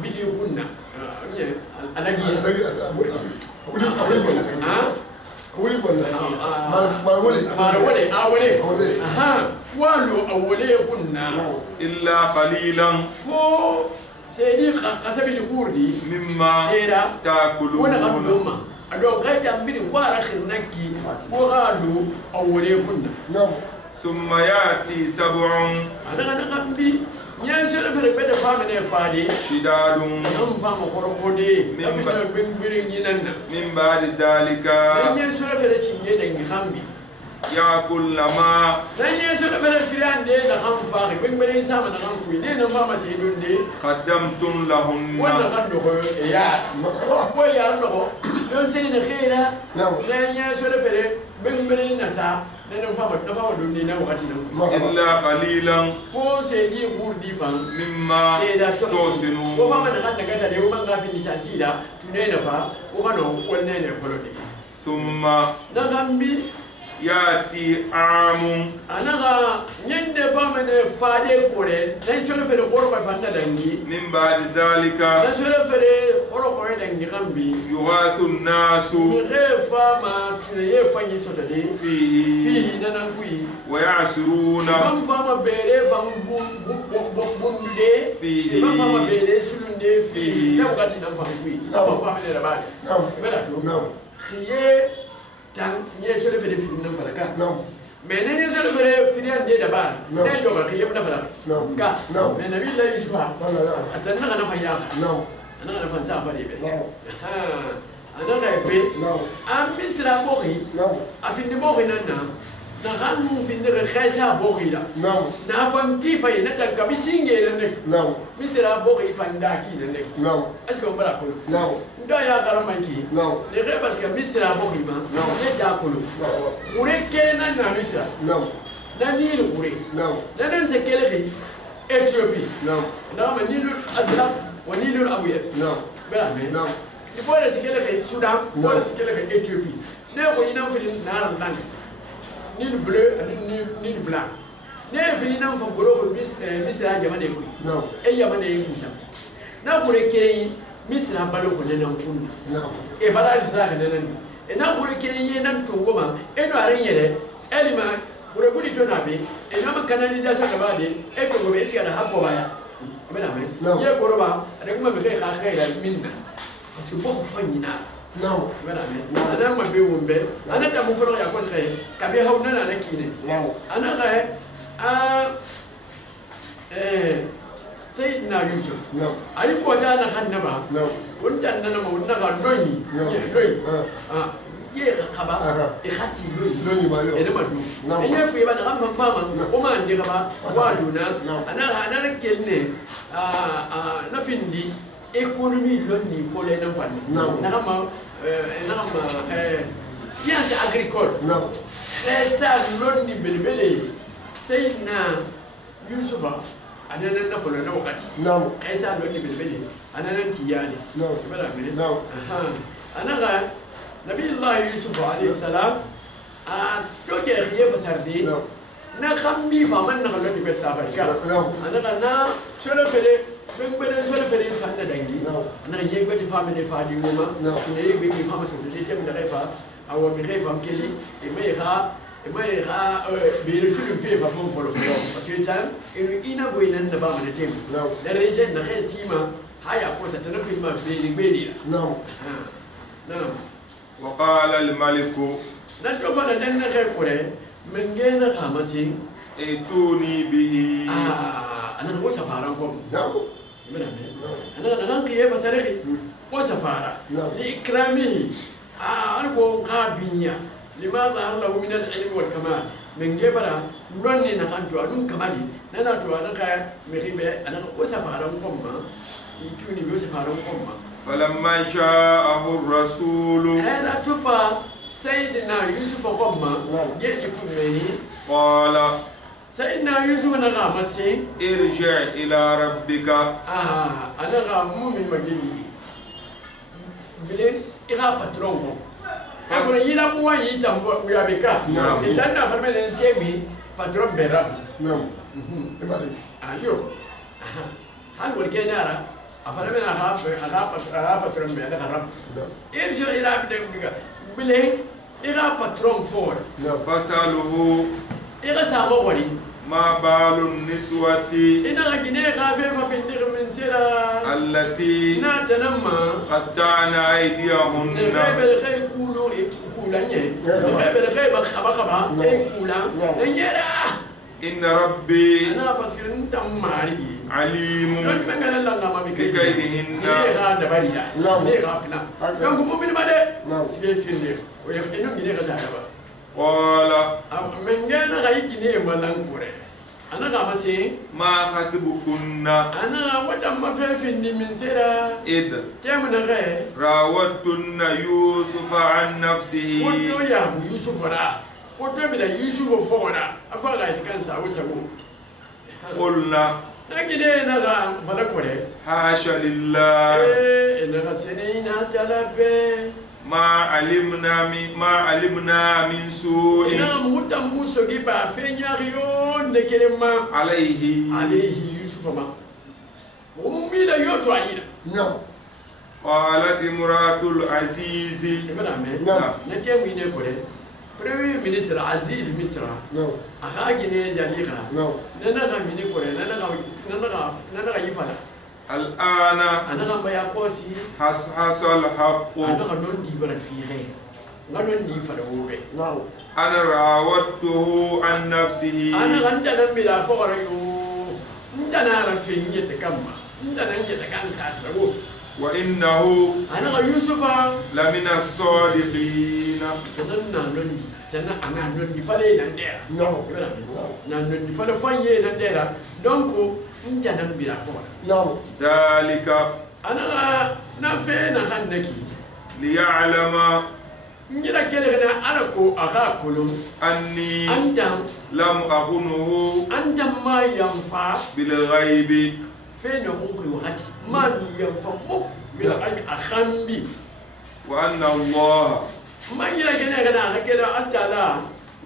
بليغنا ألاقي أولي والو أولي كنا إلا قليلا فو سيدي قسم الكوردي مما تأكلون وانا أدون غير تنبيه وارخر نكي وغالو أولي كنا ثم يأتي 7 أنا غنبي يا سيدي في البيت فامن فادي شداد نم فام خرخودي نفنا بنبرين يننا من بعد ذلك يا سيدي في السينية دني خامبي يأكل ما يا سيدي في الفريان دي نخام فاقي بنبرين سامن نخام كوي دي نفام سيدون دي قدمتم لهن وانا خندقو يا ويا الله يون سيدي خيرا يا سيدي في بنبرين نسا نفهم دوني وقتي إلا قليلا فو سيدي بوردي فان مما توسنون وفهم أن كان نكتة دي ومن غافي نسان سيدا تنين فا وغنو ولنين فلودي ثم نغمبي يأتي عام أنا غا نين فهم فادي كوري نسول في الخور بفانا دنجي من بعد ذلك نسول في الخور كوري دنجي غمبي يغاث الناس نغي فاما تنيه فاني سوتدي فيه ننكوي ويعسرون من فاما بيري فام بوندي فيه من فاما بيري سلوندي فيه لا وقتي نفهمي فاما فاما نربادي بلاتو خيه تان يسول في الفيلم نفلكا mais ne ye sel fere firian de dabar ne do ka kiyem na fara ka mais nabi la yusfa atanna kana fa ya ana kana fa sa fa de be ana ga be am misra boki afin de boki nanna نغنو في النغ خاسا بوغيلا نعم نافن كيف ينتن كبسينجي لنك نعم مثل بوغي فانداكي لنك نعم اسكو مبلا كلو نعم دا يا غرمانكي نعم لغي بس مثل بوغي ما نعم نتا كلو نعم وري كينا نا مثل نعم نانيل وري نعم نانن سكيلخي اثيوبي نعم نعم نيل الازرق ونيل الابيض نعم بلا نعم يقول سكيلخي السودان يقول سكيلخي اثيوبي نيكو ينام في النار لانك نيل بلو نيل بلان نيل في نام فبروك مصر جمانه كوي نعم اي جمانه يمسا نقول كيري مصر بالو كننا كون نعم e bala isra kננה e na kure kire ye nan to goma e no are yere elima kure gudi to na be e na kanalization ka bade e to go be siga da habbo baya bela me ye koroba re kuma be kai ka khaira minna ci bo fanyina نعم bela me ana ma be wombe ana ta mu foro ya ko sai ka be hauna na na kine نعم ana ga سيدنا يوسف نعم أي كوتا أنا خنبا نعم وأنت أنا ما ونقع لوني لوني يه خبا إخاتي لوني مالو أنا ما دو نعم إيه في بنا غم فما وما عندي خبا وادونا أنا ركلني نفندي إيكونومي لوني فولي نفني نعم سيانس أغريكول نعم خسا لوني بلبلي سيدنا يوسف أنا نفعل أنا وقت نعم كيسا لوني بالبدي أنا ننتياني نعم نعم أنا غا نبي الله يوسف عليه السلام توجه خيف سردي نعم نخمي فمن نخلوني بالسافر كا نعم أنا غا نا شلون فلي بنبدأ شلون فلي فانا دعي نعم أنا يجيب فامي فادي وما نعم يجيب فامي سنتي تيم نخيفا أو مخيف فام كلي إما يخا إما يخا بيرسل في فام فلو parce que tam ina boinan da ba mu da tem da rejen na kai sima haya ko sa tanan fi ma beli نعم نعم وقال الملك nan to fa da nan na kai kure min gena khamasi ائتوني به ana ko safaran ko نعم mina ne ana nan kiye fa sarhi ko safara li ikrami an ko qabiya limadha lahu min al-ilm wal kamal min gebara nonni na kanto adun kamali nana to ana kaya mi ribe ana ko safaran ko ma ituni bi safaran ko ma فلما جاءه الرسول kana tufa sayyidina yusuf ko ma yeji kumeni قال sayyidina yusuf na ga masi ارجع إلى ربك ana ga mu'min magini bile ira patron ko Agora ira buwa yita buya beka. Itanda farme den temi patron bera. نعم إباري Ayo. Hal wal kenara. Afarme na ha patron bera haram. Irjo ira bidem bile ira patron for. فسأله Ira sama wari. ما بال النسوة Ina gine ka fe fa findir min sira. التي Natanamma. قطعن أيديهن Nebel khay kulo kulanye. Nebel khay ba khaba kula. Yera. إن ربي أنا بس كنت أماري عليم لكن من قال الله ما بكي بكيدهن ليه هذا بريء ليه غابنا يوم كم من بعد نعم سياسين ليه ويحكينون جنيه كذا قال من قال غاي جنيه ملان كوري أنا غامسي ما خطبكن أنا ودم ما في من سيرة إذ تيمنا غاي راودتن يوسف عن نفسه ودو يا يوسف را ودو بلا يوسف فورا أفعل كان ساوي سبو قلنا لكن أنا فلا كوري حاشا لله أنا سنين تلبي ما علمنا من سوء ina muda muso gi ba fe nyaari yon de kelema عليه yusufa ma mo mi da yoto ayina نعم قالت امرأة العزيز ibara me نعم na te mi ne kore premier ministre aziz misra نعم aha gine zalika نعم nana ga mi ne kore nana ga yifala الآن ana ga baya kosi حصل الحق ana ga don di bara fi re ngadon di fala wobe نعم أنا راودته عن نفسه ana ganta nan mi la fora yo ndana ra fe nyete kamma ndana nyete kan sa sawo وإنه ana ga yusufa لمن الصادقين تننا لندي tana ana non di fale nan dera نعم na non di fale fanye nan dera donc ntana mbira ko نعم ذلك ana na fe na hannaki ليعلم ngira kele kana ala ko aga kolum أني antam لم أخنه ma yanfa بالغيب fe na hunki wakati ma yanfa mo bila akhambi وأن الله ma ngira kele kana hakela atala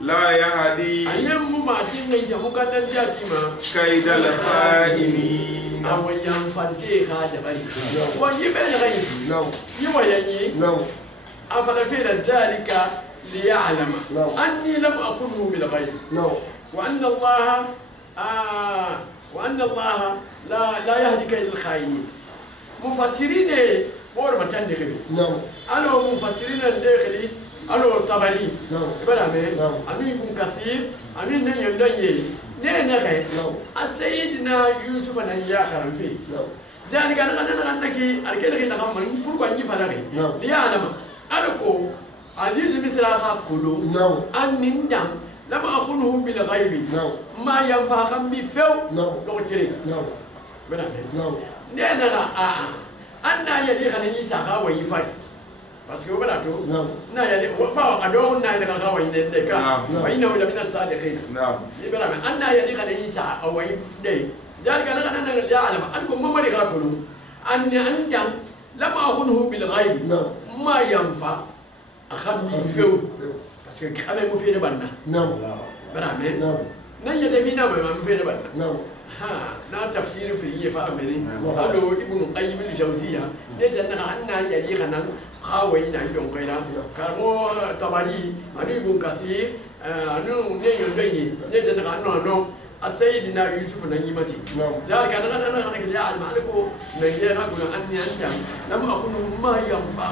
لا يهدي ayemu ma tinga jamu kanan jatima كيد الخائنين awayan fante ka da bari wa yibe da gai نعم yiwa yanyi نعم أفنفعل ذلك ليعلم نعم. أني لم أقله بالغيب نعم وأن الله لا يهدي كيد الخائنين مفسرين بور متندخل نعم ألو مفسرين الداخلي ألو طبري نعم برامي نعم. أمي ابن كثير أمي نيندني نينخي نعم. السيدنا يوسف نيا خرم فيه نعم ذلك أنا أنكي أركيلك تخمن pourquoi ني فلاري نعم. ليعلم أركو عزيز مصر خاكلو نعم أن نندم لم أخنه بالغيب نعم ما ينفعهم بفو نعم. لوتري نعم برامي نعم نينغا أنا يدي خليني يساقا ويفاي parce que voilà tout نعم na yali ba ado na daga gawa ine de ka نعم. wa inna la min as-sadiqin نعم ibrahim anna yali kana isa awai dai dalika na ya alama alkum mamari ka kulu an antam lam akhunhu bil ghaib نعم ma yanfa akham feu parce que kame mu fi ne banna نعم ibrahim نعم nan ya tafi na mai mu fi ne banna نعم ha na tafsir fi yi fa amene نعم. alo ibn qayyim al-jawziyya ne janna anna yali kana khawai na idon kaira karo tabari ani ibn kathir anu ne yondoyi ne janna anno anno asayidina yusuf nan yi masi نعم ذلك أنا يا المعلق من يقول أني أنت لم أكن ما ينفع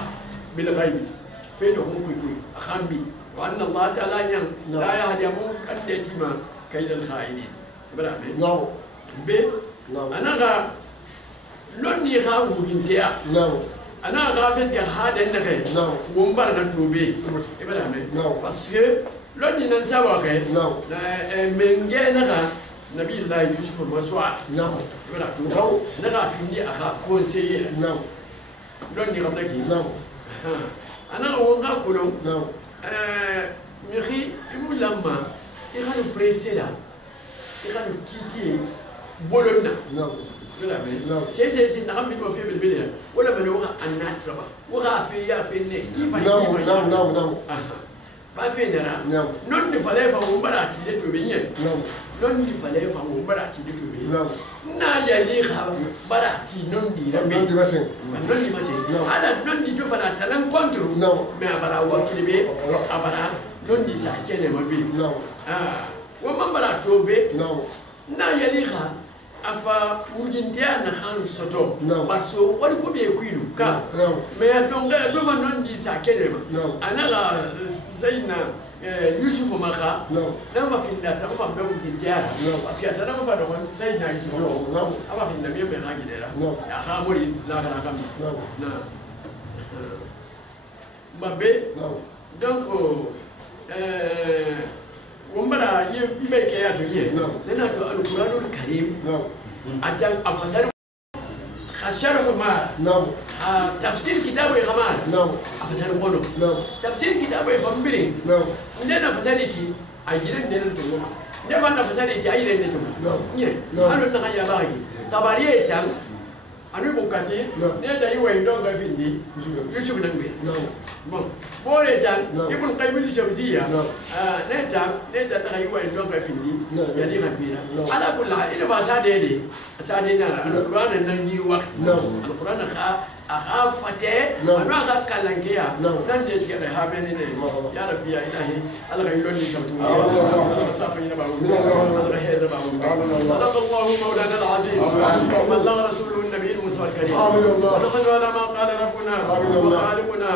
بالغيب فين هم كوي أخامبي وأن الله تعالى لا يهدي أبوك أن يتيما كيد الخائنين برامي نعم ب نعم أنا غا لوني غا وجنتيا نعم أنا غا فيس هذا النخي نعم ومبارك نتوبي سمعت. برامي نعم. بس لوني ننسى واقع نعم من جينا نبي الله يوسف مسوع نعم voilà tout نعم naga findi aka conseiller نعم don ni kamna ki نعم ana wonga kono نعم mi khi imulama ikanu presela ikanu kiti bolonna نعم voilà mais نعم. c'est na kambi mo febe bele wala man waka anatra ba waka fi ya fi ne ki fa نعم نعم نعم نعم ba fi nera نعم non ni fale fa mo barati de to benye نعم non ni fale fa mo barati de to benye نعم na yali kha barati non di نعم rabe دي بس non di masi No. ala non di to fana talan contre No. mais abara wakili be No. abara non di sa kene ma be نعم wa mambara to be نعم na yali kha afa urgintia na khan soto No. baso wali ko be kuilu ka نعم mais donc do fa non di sa kene ma No. anala sayna yusuf maka نعم dan fa finda tan fa be urgintia No. parce que tan fa do sayna yusuf نعم aba finda be be ngidera No. ya kha mori la kana kam نعم na babbe نعم donc wombara ibe ke ya to ye No. nana to alquranul karim نعم ajal afasar khashar ma نعم tafsir kitabu khamal نعم afasar kono نعم tafsir kitabu fambiri نعم ndena fasaditi ajiran ndena to ma ne fanna fasaditi ajiran ne to No. nye No. alo na ya bagi tabariye tan anu bu kasi No. ne ta yi wa ndonga findi yusuf nangbe نعم bon bore tan No. ibn qayyim al-jawziyya No. neta ta ayi wa ndonga findi No. yani kabira No. ala kullu hal ila ba sade na alquran nan yi wa No. alquran kha fate No. anu kha kalangiya No. nan de siya da habeni ne No. ya rabbi ya ilahi ala ghayrun ni shamtu No. ala safina ba No. ala ghayr ba No. صدق الله مولانا العظيم وبلغ رسوله النبي المصطفى الكريم. آمين الله. ونحن على ما قال ربنا وخالقنا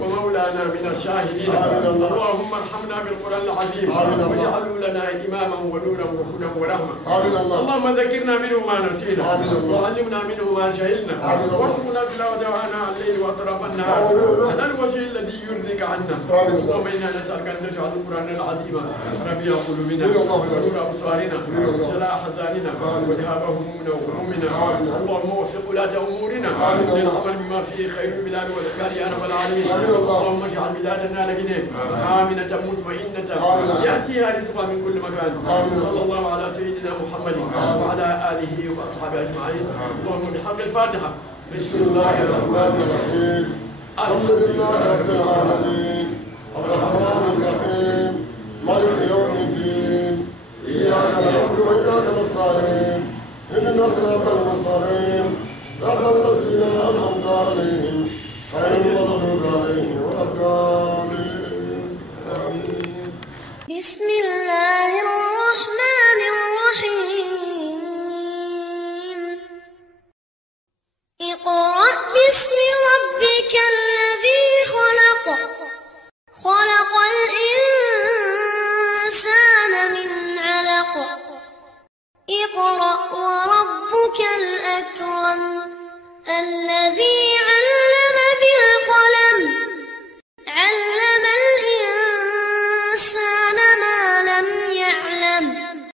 ومولانا من الشاهدين. اللهم ارحمنا بالقرآن العظيم واجعله لنا إماما ونورا وهدى ورحمة. اللهم ذكرنا منه ما نسينا وعلمنا منه ما جهلنا وارزقنا تلاوته آناء الليل وأطراف النهار على الوجه الذي يرضيك عنا. اللهم إنا نسألك أن تجعل القرآن العظيم ربيع قلوبنا ونور أبصارنا وجلاء أحزاننا وذهاب همومنا وغمومنا. اللهم وفق ولاة أمورنا للعمل بما فيه خير البلاد والعباد يا رب العالمين. اللهم اجعل بلادنا لجنة آمنة مطمئنة يأتيها رزقها من كل مكان. صلى الله على سيدنا محمد وعلى آله وأصحابه أجمعين. اللهم بحق الفاتحة. بسم الله الرحمن الرحيم. الحمد لله رب العالمين الرحمن الرحيم مالك يوم الدين إياك نعبد وإياك نستعين اهدنا الصراط المستقيم صراط الذين أنعمت عليهم غير المغضوب عليهم ولا الضالين. آمين. بسم الله الرحمن الرحيم. اقرأ باسم ربك الذي خلق خلق الإنسان من علق اقرأ وربك الأكرم الذي